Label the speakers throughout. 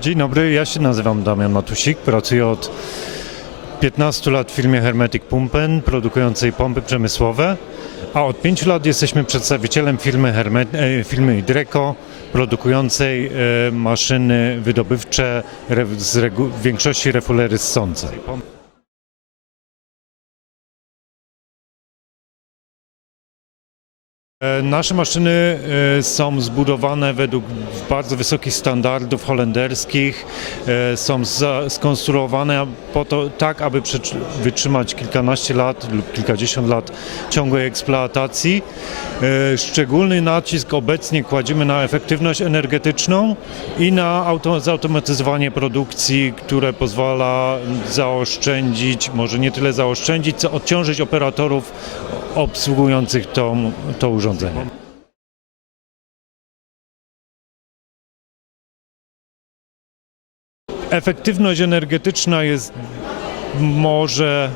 Speaker 1: Dzień dobry, ja się nazywam Damian Matusik, pracuję od 15 lat w firmie Hermetic Pumpen, produkującej pompy przemysłowe, a od 5 lat jesteśmy przedstawicielem firmy, Hermet, e, firmy produkującej e, maszyny wydobywcze w większości refulery ssące. Nasze maszyny e, są zbudowane według bardzo wysokich standardów holenderskich. E, Są skonstruowane po to, tak, aby wytrzymać kilkanaście lat lub kilkadziesiąt lat ciągłej eksploatacji. E, Szczególny nacisk obecnie kładziemy na efektywność energetyczną i na auto, zautomatyzowanie produkcji, które pozwala zaoszczędzić, może nie tyle zaoszczędzić, co odciążyć operatorów obsługujących to urządzenie. Efektywność energetyczna jest może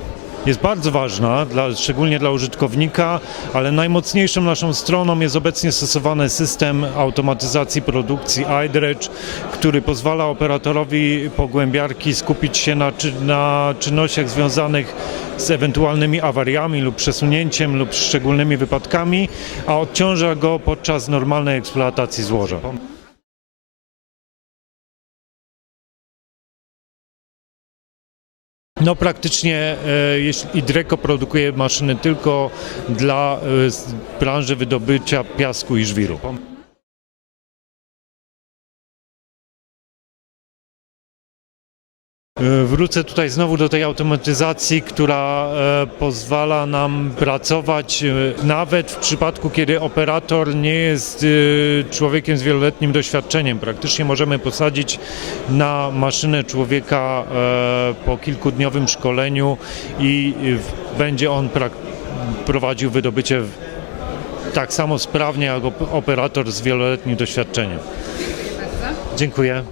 Speaker 1: jest bardzo ważna, dla, szczególnie dla użytkownika, ale najmocniejszą naszą stroną jest obecnie stosowany system automatyzacji produkcji iDredge, który pozwala operatorowi pogłębiarki skupić się na, na czynnościach związanych z ewentualnymi awariami lub przesunięciem lub szczególnymi wypadkami, a odciąża go podczas normalnej eksploatacji złoża. No praktycznie e, jeśli Idreco produkuje maszyny tylko dla e, branży wydobycia piasku i żwiru. Wrócę tutaj znowu do tej automatyzacji, która e, pozwala nam pracować e, nawet w przypadku, kiedy operator nie jest e, człowiekiem z wieloletnim doświadczeniem. Praktycznie możemy posadzić na maszynę człowieka e, po kilkudniowym szkoleniu i e, będzie on prowadził wydobycie tak samo sprawnie jak op- operator z wieloletnim doświadczeniem. Dziękuję.